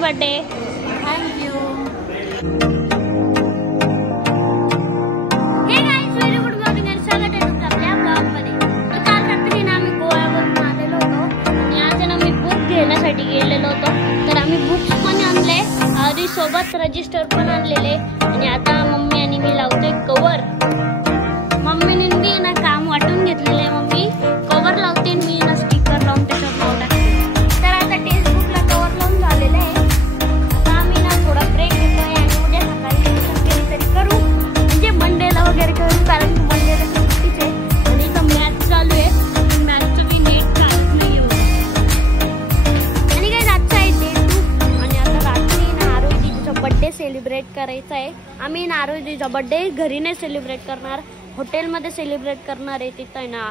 Birthday. Thank you. हे guys, very good morning आणि स्वागत आहे तुमचं आपल्या ब्लॉगमध्ये. तर काल रात्री ना आम्ही गोव्यावरून आलेलो होतो आणि आज ना मी बुक घेण्यासाठी गेलेलो होतो. तर आम्ही बुक्स पण आणले आणि सोबत रजिस्टर पण आणलेले आणि आता मम्मी आणि मी लावतोय कवर. मम्मीने मी ना काम वाटून घेतलेलं आहे. मम्मी कवर लावते, मी ना स्टिकर लावून त्याच्यावर नाव टाकते. तर आता टेक्स्ट बुकला कवर लावून झालेलं आहे. आता आम्ही ना थोडा ब्रेक घेतोय आणि उद्या सकाळी काहीतरी करू, म्हणजे मंडेला वगैरे करू, कारण की मंडेला सुट्टीच आहे आणि इथं मॅच चालू आहे. मॅचचं मी नेट काढत नाही एवढं. आणि काय आजचा आहे डे 2 आणि आता रात्री ना आरोहीचा बर्थडे सेलिब्रेट करायचा आहे. आम्ही ना आरोहीचा बर्थडे घरी नाही सेलिब्रेट करणार, हॉटेलमध्ये सेलिब्रेट करणार आहे. तिथं आहे ना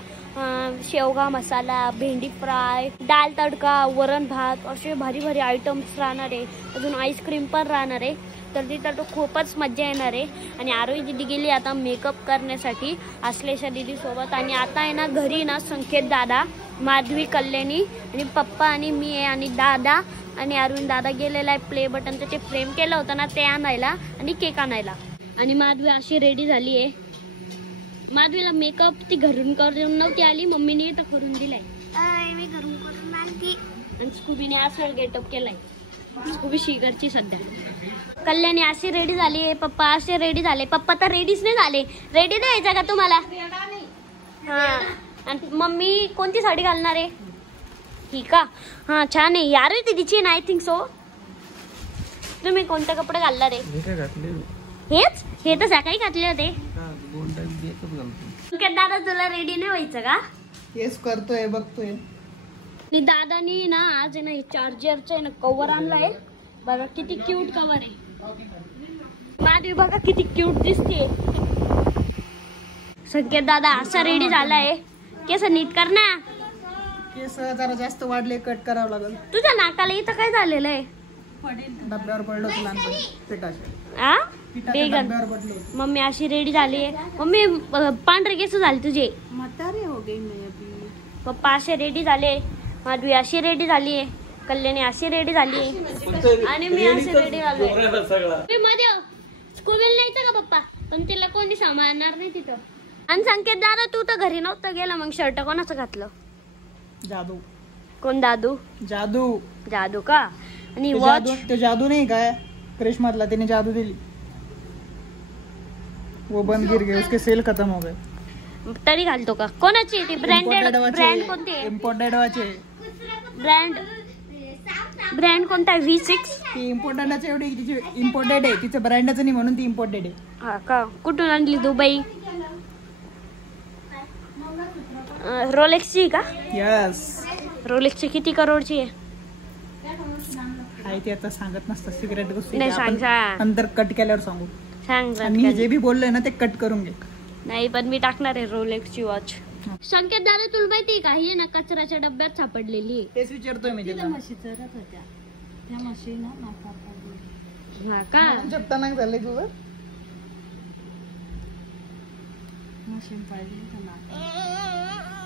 शेवगा मसाला, भेंडी फ्राय, दाल तडका, वरण भात असे भारी भारी आयटम्स राहणार आहे. अजून आईस्क्रीम पण राहणार आहे. तर तिथं तो खूपच मजा येणार आहे. आणि आरोही दिदी गेली आता मेकअप करण्यासाठी आश्लेषा दिदीसोबत. आणि आता आहे ना घरी ना संकेत दादा, माधवी, कल्याणी आणि पप्पा आणि मी आहे आणि दादा आणि अरुण दादा गेलेला आहे प्ले बटनचं ते फ्रेम केलं होतं ना ते आणायला आणि केक आणायला. आणि माधवी अशी रेडी झाली आहे. माधवीला मेकअप ती घरून करून नव्हती आली, मम्मीने इथं करून दिलाय. मी घरून करून आणली. आणि स्कूबीने असं गेटअप केलाय. स्कूबी शिकरची सध्या. कल्याणी अशी रेडी झाली आहे, पप्पा असे रेडी झाले. पप्पा तर रेडीच नाही झाले. रेडी द्यायचा का तुम्हाला? हा. आणि मम्मी कोणती साडी घालणार आहे? ही का? हा छान आहे यार, दीदीची ना आय थिंक सो. तुम्ही कोणते कपडे घालणार आहे? हेच हे तर सकाळी घातले होते. दादा तुला रेडी नाही व्हायचं का? तेच करतोय, बघतोय. दादानी ना आज आहे ना हे चार्जरचं आहे ना कव्हर आणलाय. बघा किती क्यूट कव्हर आहे. माधवी बघा किती क्यूट दिसते. संकेत दादा असा रेडी झालाय. केस नीट कर ना. केस जरा जास्त वाढले, कट करावं लागेल. तुझ्या नाकाला इथं काय झालेलं आहे? डब्यावर पडलं होतं लहानपणी पिठाचे. मम्मी अशी रेडी झाली आहे. मम्मी पांढरे केस झाले तुझे. म्हातारे हो गई मैं अभी. पप्पा असे रेडी झाले. माधवी अशी रेडी झाली आहे. कल्याणी अशी रेडी झाली आहे आणि मी अशी रेडी झालोय. मध्ये स्कूल न्यायचं का पप्पा? पण तिला कोणी सांभाळणार नाही तिथं. आणि संकेत दादा तू तर घरी नव्हता गेला, मग शर्ट कोणाचं घातलं? जादू. कोण दादू? जादू. जादू का? आणि वॉच ते जादू नाही काय क्रिसमसला तिने जादू दिली. वो बंद गिर गए, उसके सेल खत्म हो गए. तरी घालतो का? कोणाची ती? ब्रँडेड? ब्रँड कोणती आहे? इम्पोर्टेड वाचे. ब्रँड कोणता आहे? V6. ती इम्पोर्टेड एवढी तिची इम्पोर्टेड आहे, तिचं ब्रँडच नाही म्हणून ती इम्पोर्टेड आहे. हा का? कुठून आणली? दुबई. रोलेक्सची का? यस. रोलेक्सची किती करोडची आहे? ते आता सांगत नसतं, सिक्रेट गोष्टी. नाही सांग. नंतर कट केल्यावर सांगू. सांग. मी जे बी बोललोय ना ते कट करून घे. नाही पण मी टाकणार आहे रोलेक्सची वॉच. संकेत दादा तुला माहिती आहे का ही ना कचऱ्याच्या डब्यात सापडलेली आहे. तेच विचारतोय मी तिला. हा का? जप्ता नाही झालंय तुझं.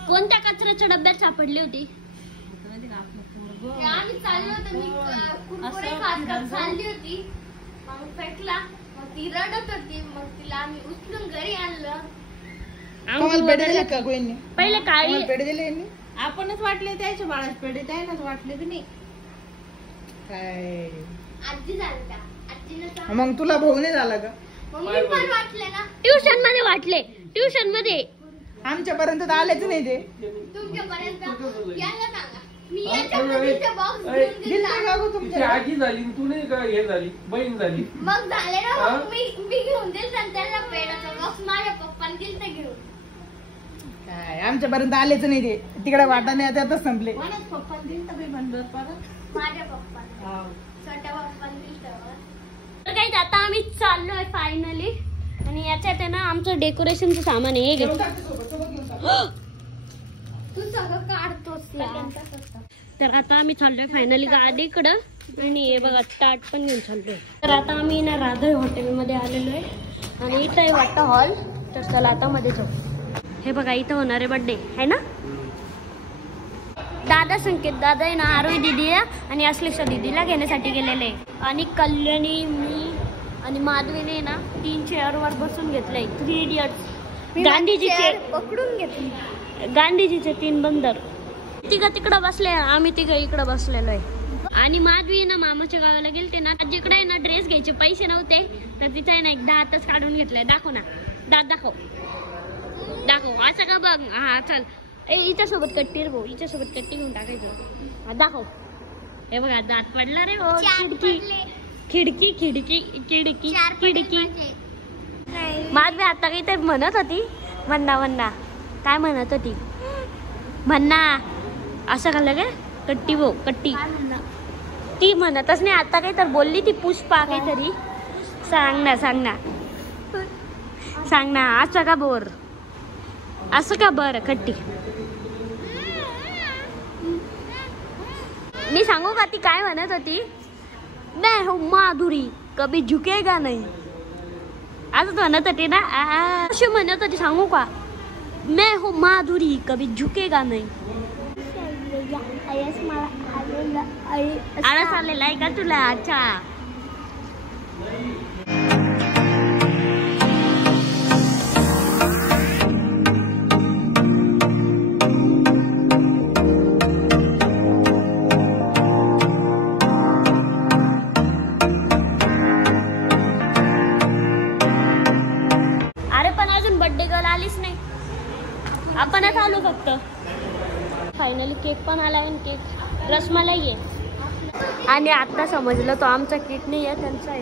कोणत्या कचऱ्याच्या डब्यात सापडली होती? आम्ही चाललो होतो, मी कुरकुरे खाल्ली होती, मग फेकला, मग ती रडत होती, मग तिला आम्ही उचलून घरी आणलं. पहिले काळी पेढे दिले यांनी. आपणच वाटले त्याचे बाळाचे पेढे, त्यालाच वाटले की नाही. काय आजी झाली का? आजीने मग तुला भाऊ नाही झाला का? मग मी पण वाटले ना. ट्युशन मध्ये वाटले. ट्युशन मध्ये आमच्यापर्यंत तर आलेच नाही ते. तुमच्यापर्यंत यायला सांगा. मी याच्यामध्ये बॉक्स घेऊन दिला. आजी झाली तू नाही का? हे झाली बहीण झाली. मग झाले ना. मग मी घेऊन दिल आणि त्याला पेढाचा बॉक्स माझ्या पप्पाने दिलता घेऊन. काय आमच्यापर्यंत आलेच नाही ते. तिकडे वाटाणे त्यातच संपले. माझ्या पप्पाने दिलता बाई बंदर परत. माझ्या पप्पाने छोट्या पप्पाने दिलता. तर काही आता आम्ही चाललोय फायनली. आणि याच्यात आहे ना आमचं डेकोरेशनचं सामान आहे. तू सगळं काढतोस. तर आता आम्ही चाललोय फायनली गाडीकडं. आणि हे बघा टाट पण घेऊन चाललोय. तर आता आम्ही ना राधा हॉटेलमध्ये आलेलो आहे आणि इथं आहे वाटतं हॉल. तर चला आता मध्ये जाऊ. हे बघा इथं होणार आहे बर्थडे आहे ना. दादा दादा संकेत दादा आहे ना आरोही दीदी आणि अश्लेषा दीदीला घेण्यासाठी गेलेले आणि कल्याणी मी आणि माधवीने ना 3 चेअरवर बसून घेतले 3 इडियट्स गांधीजीचे पकडून घेतली गांधीजीचे 3 बंदर तिकडं बसले आम्ही तिघं इकडं बसलेलो आहे आणि माधवी ना मामाच्या गावाला गेलते ना जिकडे आहे ना ड्रेस घ्यायचे पैसे नव्हते तर तिचा आहे ना एक दातच काढून घेतलाय दाखव ना दात दाखव असं का बघ हा चल हिच्यासोबत कट्टी रे भाऊ हिच्यासोबत कट्टी घेऊन टाकायचं हा दाखव हे बघा दात पडला रे हो खिडकी माधवी आता काही तर म्हणत होती म्हणा काय म्हणत होती म्हणा असं खाल्लं काय कट्टी भाऊ कट्टी ती म्हणतच नाही आता काही तर बोलली ती पुष्पा काहीतरी सांग ना असं का बोर असं का बरं कट्टी मी सांगू का ती काय म्हणत होती मैं हूँ माधुरी कभी झुकेगा नहीं असंच म्हणत होती ना अशी म्हणत होती सांगू का मैं हूँ माधुरी कभी झुकेगा नहीं आळस आलेला आहे का तुला अच्छा अरे पण अजून बर्थडे गर्ल आलीच नाही आपणच आलो फक्त फायनली केक पण आला आणि केक रसमलाई आहे आणि आता समजलं तो आमचा केक नाही आहे त्यांचा आहे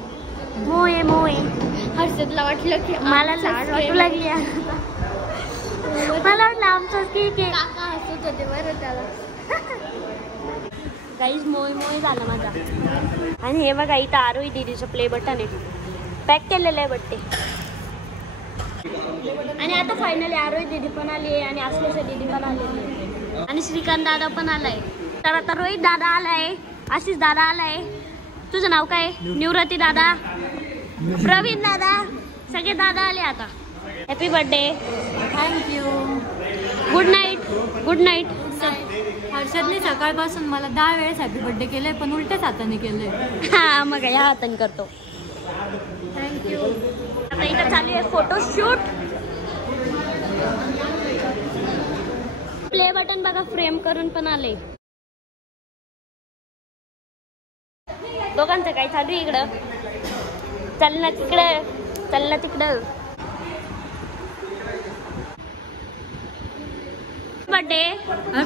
मोये हर्षदला वाटलं की मला लाड वाटू लागली मला वाटलं आमचा केक आहे काका हसत होते बरं त्याला काहीच मोये झाला माझा आणि हे बघा इथं आरोही दीदीचं प्ले बटन आहे पॅक केलेलं आहे बट्टे आणि आता फायनली आरोही दीदी पण आली आहे आणि अश्लेषा दीदी पण आलेली आणि श्रीकांत दादा पण आलाय तर आता रोहित दादा आलाय आशिष दादा आलाय तुझं नाव काय निवृत्ती दादा प्रवीण दादा सगळे दादा आले आता happy birthday thank you good night हर्षदने सकाळपासून मला 10 वेळेस हॅपी बर्थडे केलंय पण उलट्याच हाताने केलंय हा मग या हाताने करतो थँक्यू आता इथं चालू आहे फोटोशूट प्ले बटन बघा फ्रेम करून पण आले दोघांचं काय चालू आहे इकडं चल ना तिकडं बर्थडे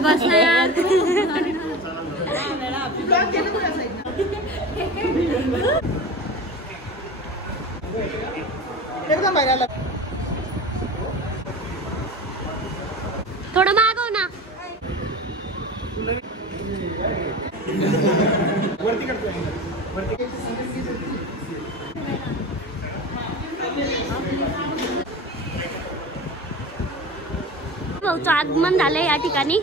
बस ना यार एकदम बाहेर आला थोडं मागव ना भाऊचं आगमन झालंय या ठिकाणी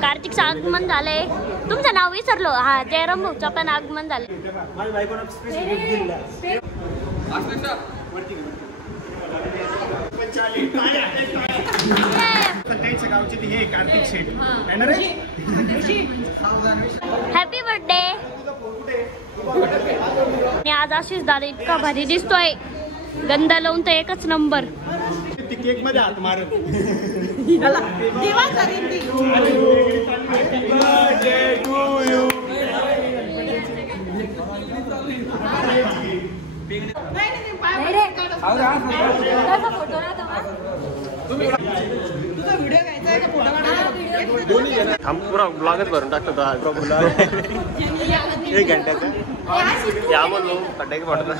कार्तिकचं आगमन झालंय तुमचं नाव विसरलो हा जयराम भाऊचं पण आगमन झालंय हॅपी बर्थडे आज आशिष दादा इतका भारी दिसतोय गंध लावून तर एकच नंबर केक मध्ये हात मारत हम पूरा ब्लॉगच भरून टाकतो एक घंट्याचा या म्हणलो पड्डे पडतो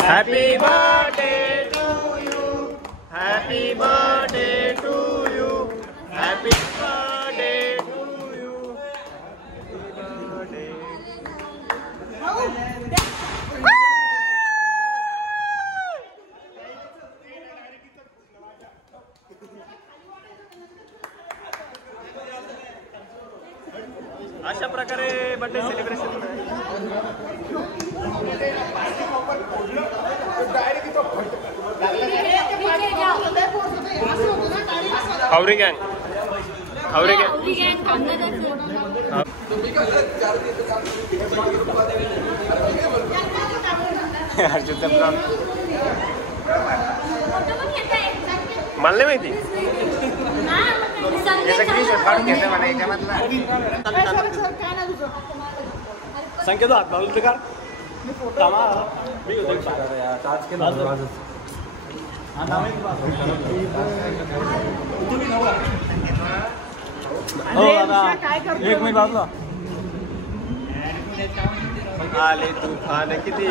Happy birthday to you. Happy birthday to you. Happy birthday to you. Happy birthday. अशा प्रकारे बर्थडे सेलिब्रेशन. हावरे गँग मला नाही माहिती. संकेत हात लावलं का एक मिनिट बाजूला आले तू खाणे किती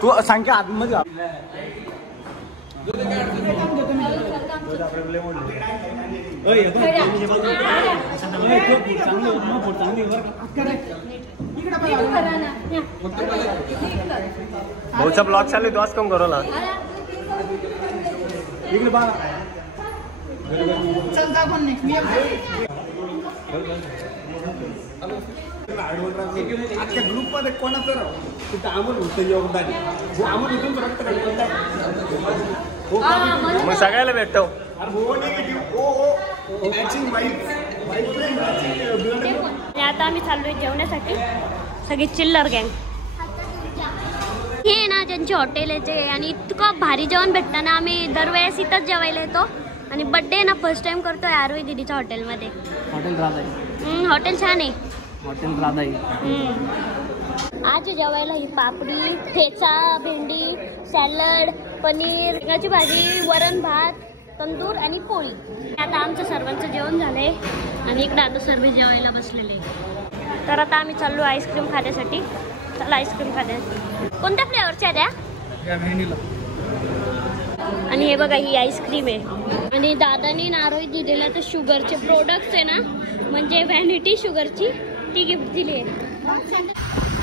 तू सांग आतमध्ये भाऊचा ब्लॉग चालू आहे. तू आज कम करू ना इकडे बघा. आजच्या ग्रुप मध्ये कोणाचं राव तिथं अमोल होतं योगदान. अमोल इथून मग सगळ्याला भेटतो. आता आम्ही चाललोय जेवण्यासाठी. सगळी चिल्लर गँग हे ना ज्यांची हॉटेल आहे ते. आणि इतकं भारी जेवण भेटतं ना. आम्ही दरवेळेस इथंच जेवायला येतो. आणि बड्डे ना फर्स्ट टाइम करतोय आरोही दीदीच्या हॉटेलमध्ये. हॉटेल राधाई. हॉटेल छान आहे. हॉटेल राधाई. आज जेवायला ही पापडी, ठेचा, भेंडी, सॅलड, पनीर, मुगाची भाजी, वरण भात, तंदूर आणि पोळी. आता आमचं सर्वांचं जेवण झालंय आणि इकडे आता सर्व जेवायला बसलेले. तर आता आम्ही चाललो आईस्क्रीम खाण्यासाठी. चला आईस्क्रीम खाण्यासाठी. कोणत्या फ्लेवरच्या द्या? आणि हे बघा ही आईस्क्रीम आहे. आणि दादानी नारोई दिलेला तर शुगरचे प्रोडक्ट्स आहे ना, म्हणजे व्हॅनिटी शुगरची, ती गिफ्ट दिली आहे.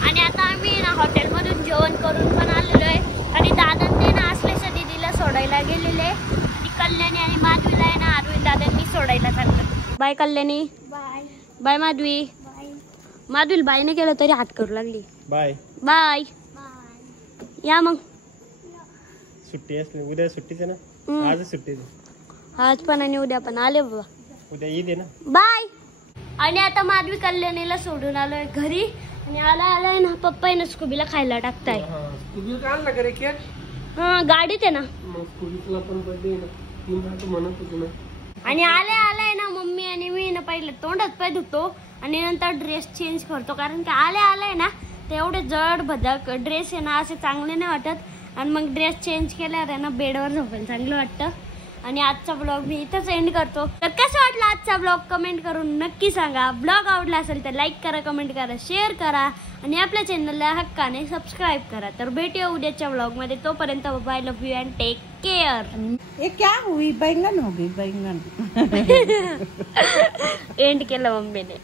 आणि आता आम्ही ना हॉटेलमधून जेवण करून पण आलेलो आहे. आणि दादांनी ना असल्याच्या दीदीला सोडायला गेलेले. आणि कल्याणी आणि माधवीला आहे ना अरविंद दादांनी सोडायला चाललं. Bye Kalyani. Bye bye Madhavi. माधवीला बायने केलं तरी हात करू लागली. Bye bye. या मग. सुट्टी असली उद्या सुट्टीच आहे ना. आज सुट्टी आज पण आणि उद्या पण. आले बाबा. उद्या ईद आहे ना. बाय. आणि आता माधवी कल्याणीला सोडून आलोय घरी. आणि आलाय ना पप्पा आहे ना स्कूबीला खायला टाकताय. हा गाडीत आहे ना. आणि आलाय ना मम्मी आणि मी ना पहिले तोंडात पाय धुतो आणि नंतर ड्रेस चेंज करतो. कारण की आलाय ना ते एवढे जड भदक ड्रेस आहे ना असे चांगले नाही वाटत. आणि मग ड्रेस चेंज केल्यावर आहे ना बेडवर झोपायला चांगलं वाटतं. आणि आजचा ब्लॉग मी इथंच एंड करतो. तर कसं वाटलं आजचा ब्लॉग कमेंट करून नक्की सांगा. ब्लॉग आवडला असेल तर लाईक करा, कमेंट करा, शेअर करा आणि आपल्या चॅनलला हक्काने सबस्क्राईब करा. तर भेटूया उद्याच्या ब्लॉगमध्ये. तोपर्यंत bye, love you and take care. ये क्या हुई? बैंगन होगी बैंगन. एंड केलं मम्मीने.